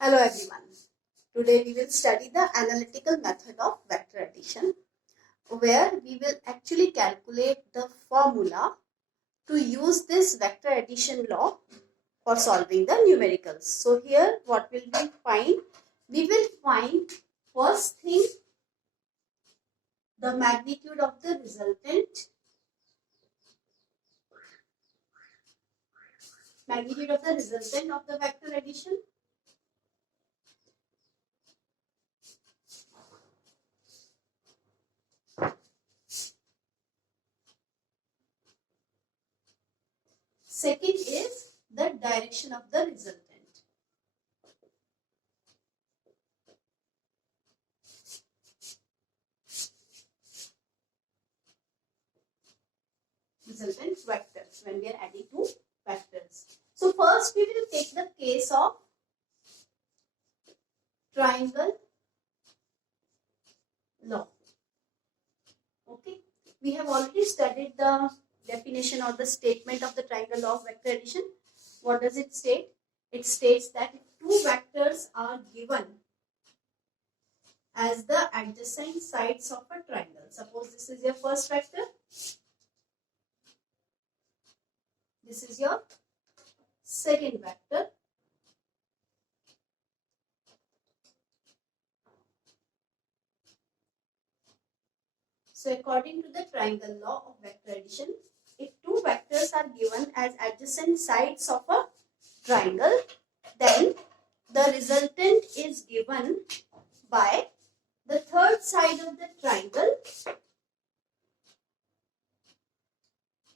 Hello everyone. Today we will study the analytical method of vector addition, where we will actually calculate the formula to use this vector addition law for solving the numericals. So here what will we find? We will find first thing the magnitude of the resultant of the vector addition. Second is the direction of the resultant. Resultant vectors when we are adding two vectors. So first we will take the case of triangle law. Okay, we have already studied the definition or the statement of the triangle law of vector addition. What does it state? It states that if two vectors are given as the adjacent sides of a triangle. Suppose this is your first vector. This is your second vector. So according to the triangle law of vector addition, if two vectors are given as adjacent sides of a triangle, then the resultant is given by the third side of the triangle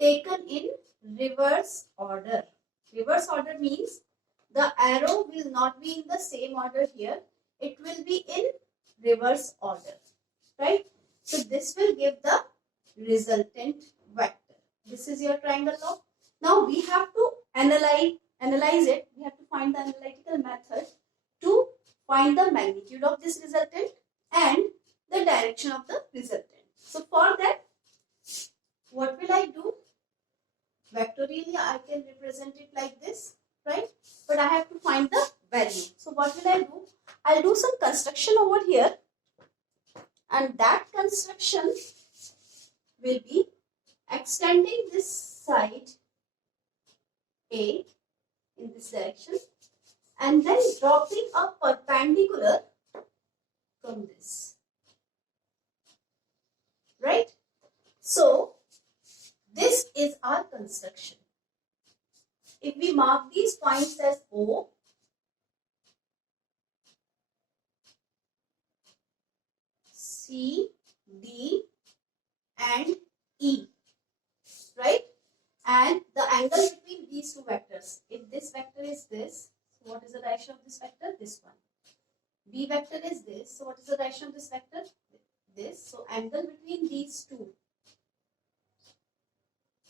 taken in reverse order. Reverse order means the arrow will not be in the same order here. It will be in reverse order, right? So this will give the resultant vector. This is your triangle law. Now we have to analyze it. We have to find the analytical method to find the magnitude of this resultant and the direction of the resultant. So for that, what will I do? Vectorially, I can represent it like this, right? But I have to find the value. So what will I do? I'll do some construction over here. And that construction will be extending this side A in this direction and then dropping a perpendicular from this, right? So this is our construction. If we mark these points as O, C, D and E, right? And the angle between these two vectors. If this vector is this, so what is the direction of this vector? This one. B vector is this, so what is the direction of this vector? This. So angle between these two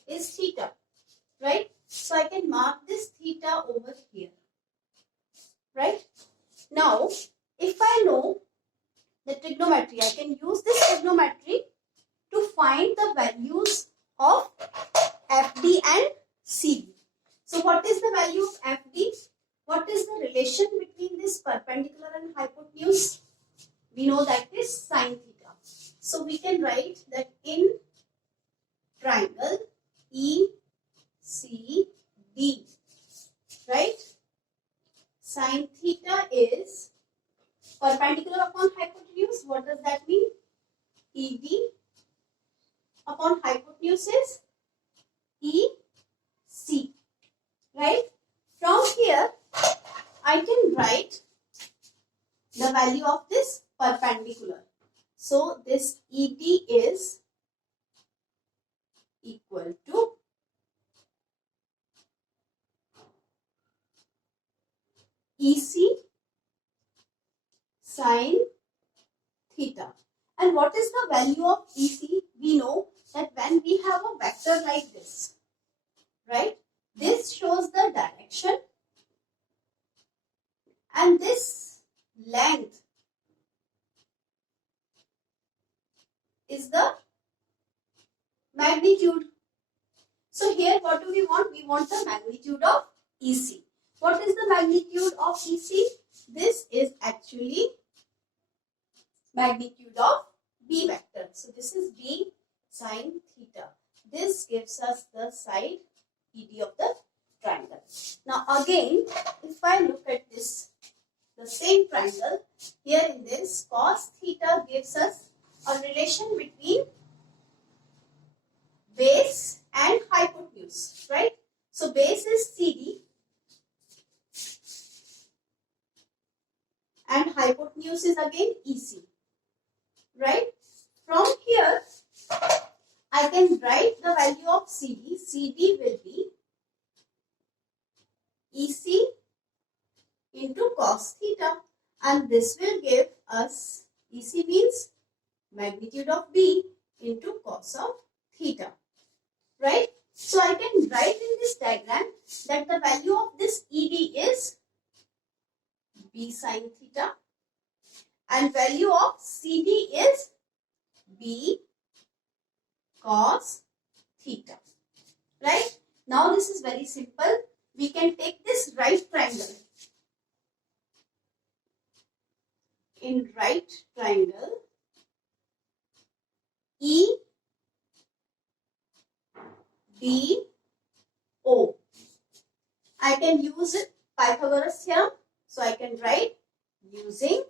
is theta, right? So I can mark this theta over here, right? Now, if I know the trigonometry, I can use this trigonometry to find the values of FD and CD. So what is the value of FD? What is the relation between this perpendicular and hypotenuse? We know that is sine theta. So we can write that in triangle ECD, right? Sine theta is perpendicular upon hypotenuse. What does that mean? ED upon hypotenuse is EC, right? From here, I can write the value of this perpendicular. So this ED is equal to EC sine theta. And what is the value of EC? We know that when we have a vector like this, right? This shows the direction and this length is the magnitude. So here what do we want? We want the magnitude of EC. What is the magnitude of EC? this is actually magnitude of B vector. So this is B sine theta. This gives us the side ED of the triangle. Now again, if I look at this, the same triangle, here in this cos theta gives us a relation between base and hypotenuse, right? So base is CD and hypotenuse is again EC, right? From here, I can write the value of CD. CD will be EC into cos theta, and this will give us, EC means magnitude of B into cos of theta, right? So I can write in this diagram that the value of this ED is B sine theta and value of CD is B cos theta, right? Now this is very simple. We can take this right triangle. In right triangle, E D O. I can use Pythagoras here. So I can write using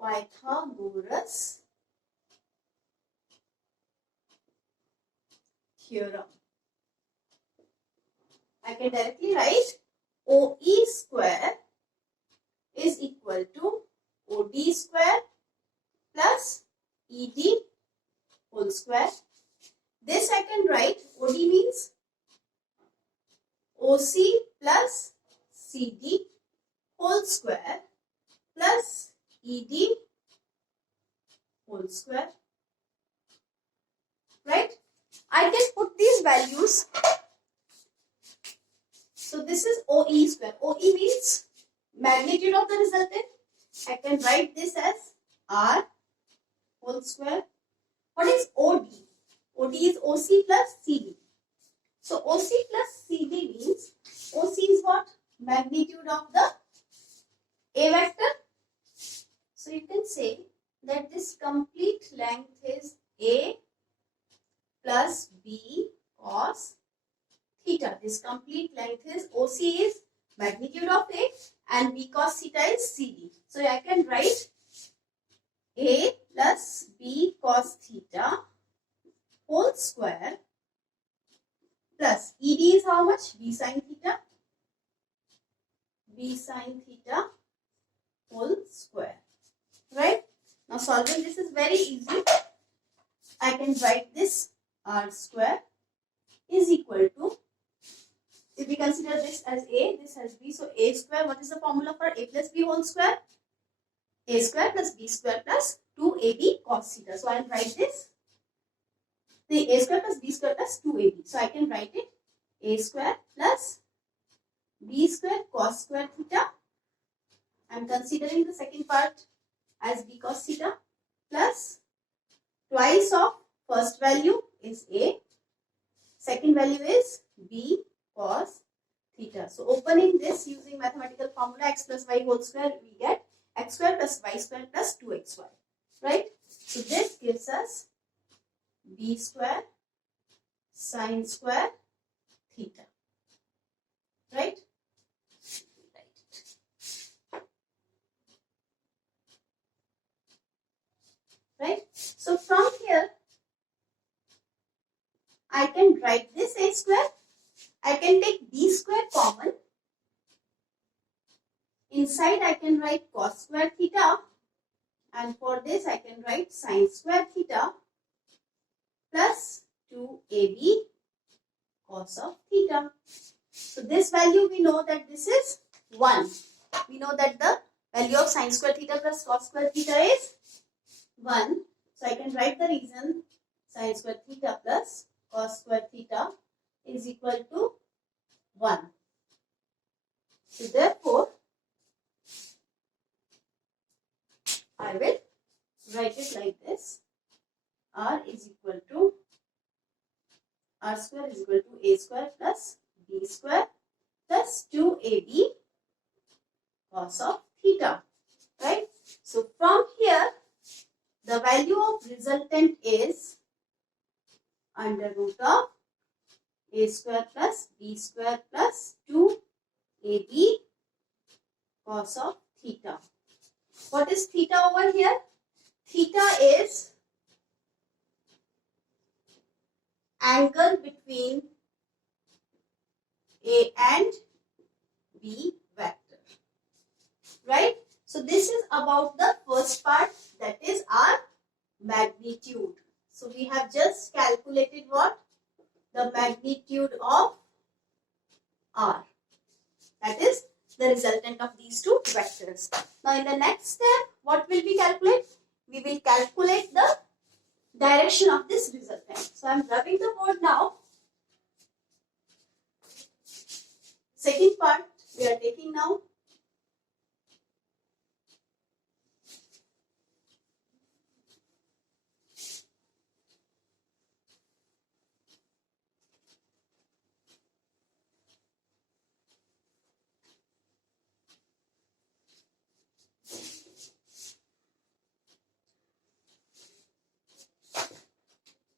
Pythagoras theorem. I can directly write OE square is equal to OD square plus ED whole square. This I can write, OD means OC plus CD whole square plus ED whole square, right? I can put these values. So this is OE square. OE means magnitude of the resultant. I can write this as R whole square. What is OD? OD is OC plus CD. So OC plus CD means OC is what? Magnitude of the A vector. So you can say that this complete length is A plus B cos theta. This complete length is OC is magnitude of A and B cos theta is CD. So I can write A plus B cos theta whole square plus ED is how much? B sin theta. B sin theta whole square, right? Now solving this is very easy. I can write this R square is equal to, if we consider this as A, this as B, so A square, what is the formula for A plus B whole square? A square plus B square plus 2AB cos theta. So I will write this, the A square plus B square plus 2AB. So I can write it A square plus B square cos square theta. I am considering the second part as B cos theta plus twice of first value is A, second value is B cos theta. So opening this using mathematical formula x plus y whole square, we get x square plus y square plus 2xy, right? So this gives us B square sin square theta, right? Right? So from here, I can write this A square. I can take B square common. Inside I can write cos square theta. And for this I can write sin square theta plus 2AB cos of theta. So this value we know that this is 1. We know that the value of sin square theta plus cos square theta is 1. So I can write the reason sin square theta plus cos square theta is equal to 1. So therefore, I will write it like this. R is equal to, R square is equal to A square plus B square plus 2AB cos of resultant is under root of a square plus b square plus 2ab cos of theta. What is theta over here? Theta is angle between a and b vector. Right? So this is about the first part, that is our magnitude. So we have just calculated what? The magnitude of r. That is the resultant of these two vectors. Now in the next step, what will we calculate? We will calculate the direction of this resultant. So I am rubbing the board now. Second part we are taking now.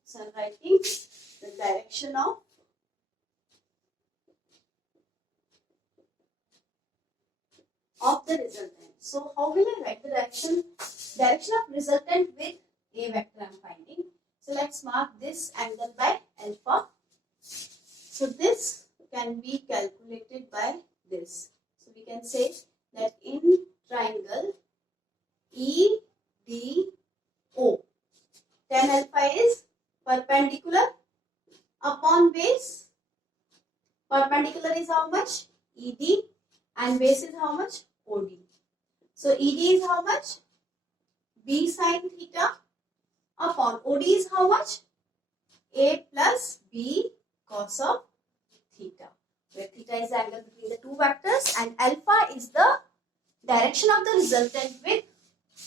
So I am writing the direction of the resultant. So how will I write the direction? Direction of resultant with a vector I am finding. So let's mark this angle by alpha. So this can be calculated by this. So we can say that in triangle EDO, tan alpha is perpendicular upon base. Perpendicular is how much? ED, and base is how much? OD. So ED is how much? B sin theta upon OD is how much? A plus B cos of theta, where theta is the angle between the two vectors and alpha is the direction of the resultant with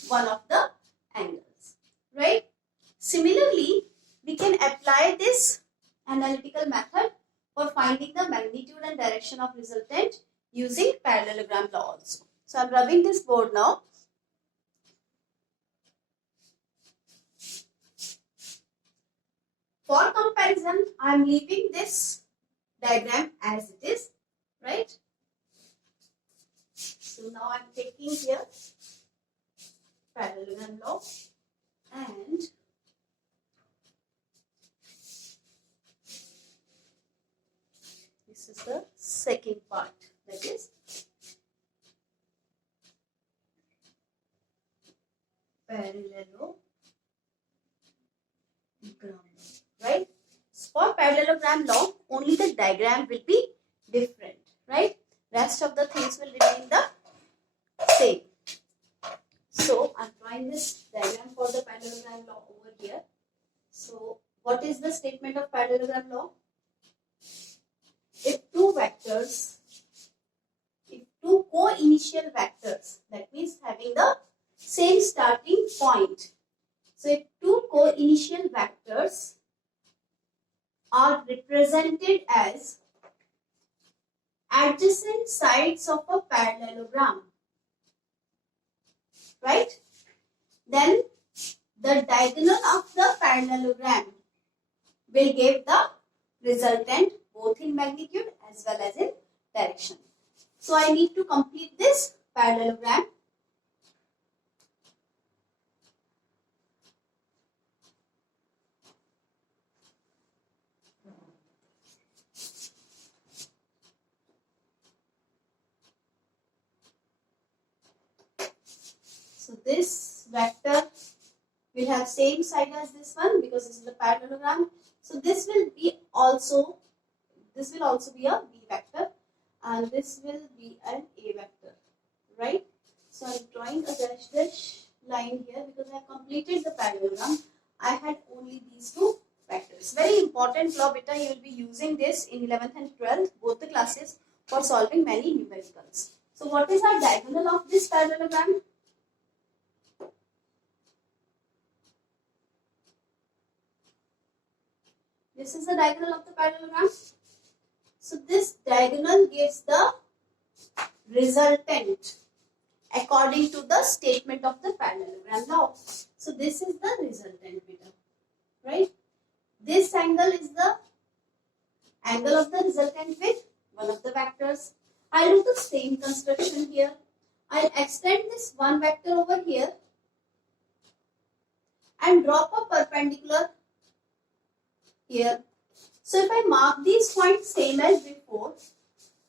one of the angles. Right? Similarly, we can apply this analytical method for finding the magnitude and direction of resultant using parallelogram law also. So I am rubbing this board now. For comparison, I am leaving this diagram as it is, right? So now I am taking here parallelogram law, and this is the second part, that is parallelogram. Right? So for parallelogram law, only the diagram will be different, right? Rest of the things will remain the same. So I'm drawing this diagram for the parallelogram law over here. So what is the statement of parallelogram law? If two co-initial vectors, that means having the same starting point. So if two co-initial vectors are represented as adjacent sides of a parallelogram, right? Then the diagonal of the parallelogram will give the resultant both in magnitude as well as in direction. So I need to complete this parallelogram. So this vector will have same side as this one because this is a parallelogram. So this will also be a B vector, and this will be an A vector, right? So I am drawing a dash line here because I have completed the parallelogram. I had only these two vectors. Very important law, beta. You will be using this in 11th and 12th, both the classes, for solving many numericals. So what is our diagonal of this parallelogram? This is the diagonal of the parallelogram. So this diagonal gives the resultant according to the statement of the parallelogram law. So this is the resultant beta, right? This angle is the angle of the resultant with one of the vectors. I'll do the same construction here. I'll extend this one vector over here and drop a perpendicular here. So if I mark these points same as before,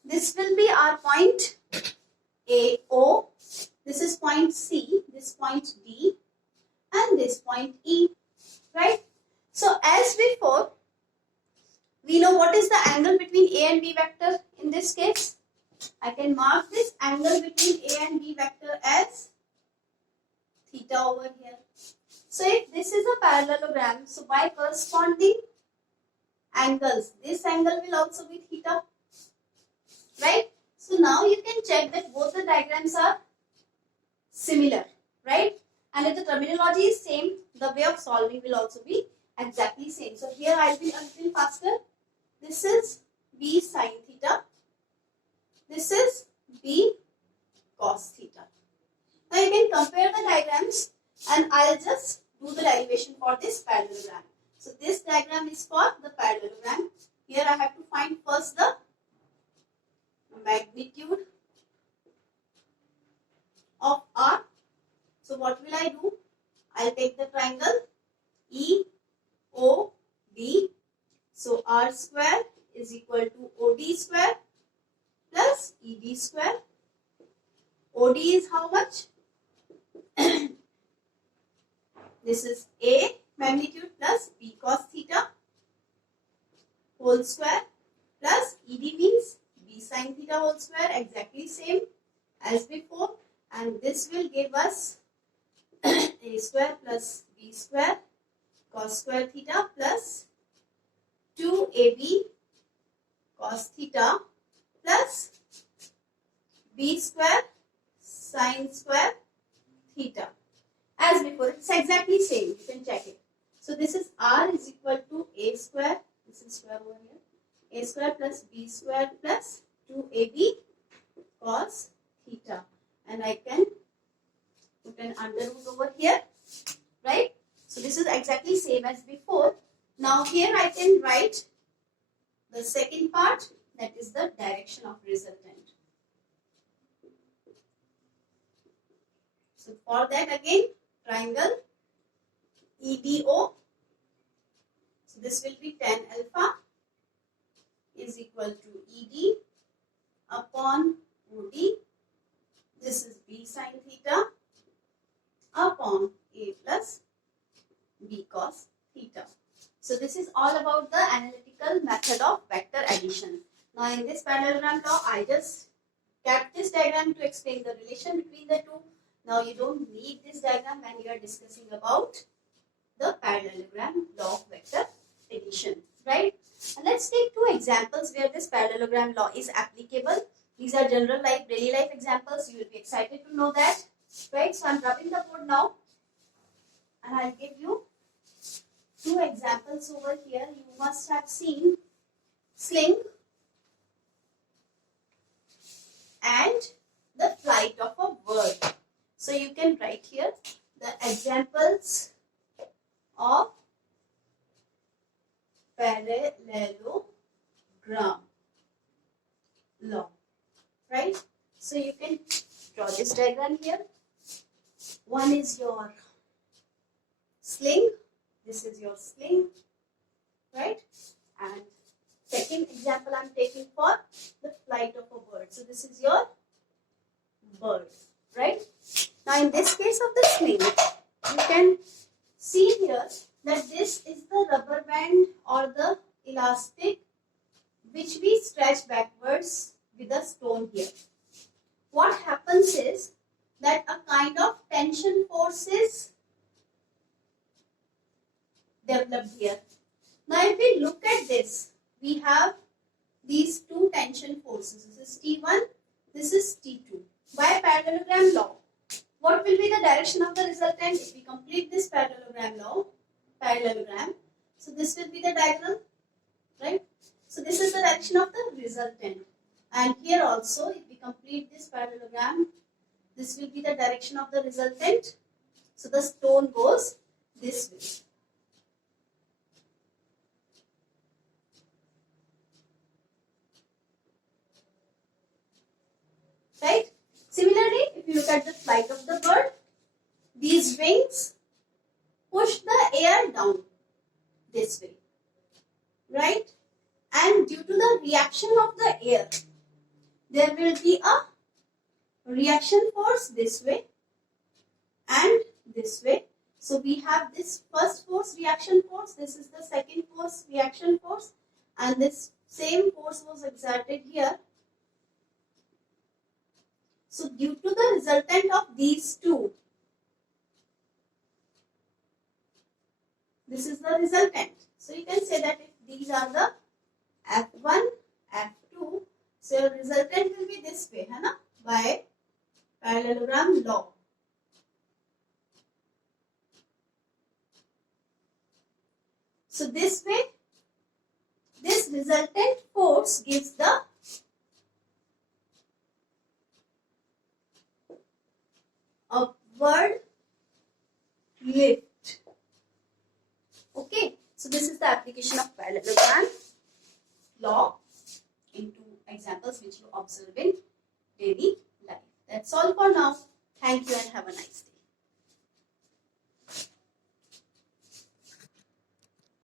this will be our point AO, this is point C, this point D, and this point E, right? So as before, we know what is the angle between A and B vector in this case. I can mark this angle between A and B vector as theta over here. So if this is a parallelogram, so by corresponding angles, this angle will also be theta, right? So now you can check that both the diagrams are similar, right? And if the terminology is same, the way of solving will also be exactly same. So here I will be a little faster. This is B sin theta. This is B cos theta. Now you can compare the diagrams and I'll just do the derivation for this parallelogram. So this diagram is for the parallelogram. Here I have to find first the magnitude of R. So what will I do? I'll take the triangle EOB. So R square is equal to OD square plus ED square. OD is how much? This is A magnitude plus B cos theta whole square plus ED means B sin theta whole square, exactly same as before, and this will give us A square plus B square cos square theta plus 2AB cos theta plus B square sin square theta. As before, it's exactly same. You can check it. So this is R is equal to A square. This is square over here. A square plus B square plus 2AB cos theta. And I can put an under root over here. Right? So this is exactly same as before. Now here I can write the second part, that is the direction of resultant. So for that again, triangle EDO. So this will be tan alpha is equal to ED upon OD. This is B sin theta upon A plus B cos theta. So this is all about the analytical method of vector addition. Now in this parallelogram law, I just kept this diagram to explain the relation between the two. Now you don't need this diagram when you are discussing about the parallelogram law of vector addition, right? And let's take two examples where this parallelogram law is applicable. These are general life, daily life examples. You will be excited to know that, right? So I'm rubbing the board now and I'll give you two examples over here. You must have seen sling and the flight of a bird. So you can write here the examples of parallelogram law, right? So you can draw this diagram here. One is your sling. This is your sling, right? And second example I'm taking for the flight of a bird. So this is your bird, right? Now in this case of the sling, you can see here that this is the rubber band or the elastic which we stretch backwards with a stone here. What happens is that a kind of tension force is developed here. Now if we look at this, we have these two tension forces. This is T1, this is T2. By parallelogram law, what will be the direction of the resultant? If we complete this parallelogram law, so this will be the diagonal, right? So this is the direction of the resultant. And here also, if we complete this parallelogram, this will be the direction of the resultant. So the stone goes this way. Right? Similarly, if you look at the flight of the bird, these wings push the air down this way. Right? And due to the reaction of the air, there will be a reaction force this way and this way. So we have this first force, reaction force, this is the second force, reaction force, and this same force was exerted here. So due to the resultant of these two, this is the resultant. So you can say that if these are the F1, F2, so your resultant will be this way, है ना? By parallelogram law. So this way, this resultant force gives the upward lift. Okay, so this is the application of parallelogram law into examples which you observe in daily life. That's all for now. Thank you and have a nice day.